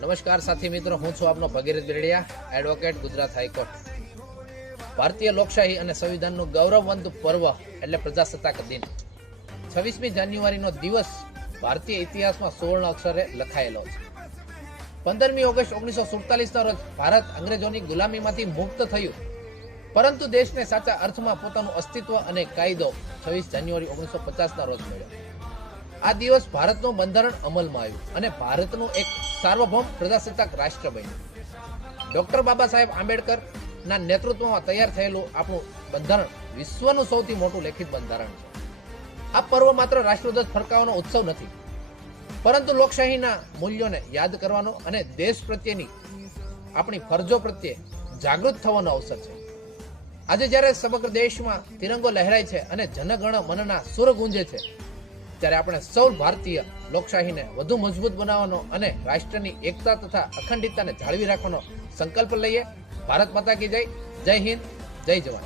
નમસ્કાર સાથી મિત્રો, હું છું આપનો ભગીરથ બિરડિયા, એડવોકેટ, ગુજરાત હાઈકોર્ટ. ભારતીય લોકશાહી અને સંવિધાનનું ગૌરવવંત પર્વ એટલે પ્રજાસત્તાક દિન. 26મી જાન્યુઆરીનો દિવસ ભારતીય ઇતિહાસમાં સુવર્ણ અક્ષરે લખાયેલો છે. 15મી ઓગસ્ટ 1947ના રોજ ભારત અંગ્રેજોની ગુલામીમાંથી મુક્ત થયું, પરંતુ દેશને સાચા અર્થમાં પોતાનું અસ્તિત્વ અને કાયદો 26 જાન્યુઆરી 1950ના રોજ મળ્યો. આ દિવસ ભારતનું બંધારણ અમલમાં આવ્યું અને ભારતનું એક સાર્વભૌમ પ્રજાસત્તાક રાષ્ટ્ર બન્યું. ડોક્ટર બાબા સાહેબ આંબેડકરના નેતૃત્વમાં તૈયાર થયેલું આપણું બંધારણ વિશ્વનું સૌથી મોટું લેખિત બંધારણ છે. આ પર્વ માત્ર રાષ્ટ્રધ્વજ ફરકાવવાનો ઉત્સવ નથી, પરંતુ લોકશાહીના મૂલ્યોને યાદ કરવાનો અને દેશ પ્રત્યેની આપણી ફરજો પ્રત્યે જાગૃત થવાનો અવસર છે. આજે જ્યારે સમગ્ર દેશમાં તિરંગો લહેરાય છે અને જનગણ મનના સુર ગુંજે છે, ત્યારે આપણે સૌ ભારતીય લોકશાહીને વધુ મજબૂત બનાવવાનો અને રાષ્ટ્રની એકતા તથા અખંડિતતાને જાળવી રાખવાનો સંકલ્પ લઈએ. ભારત માતા કી જય. જય હિન્દ, જય જવાન.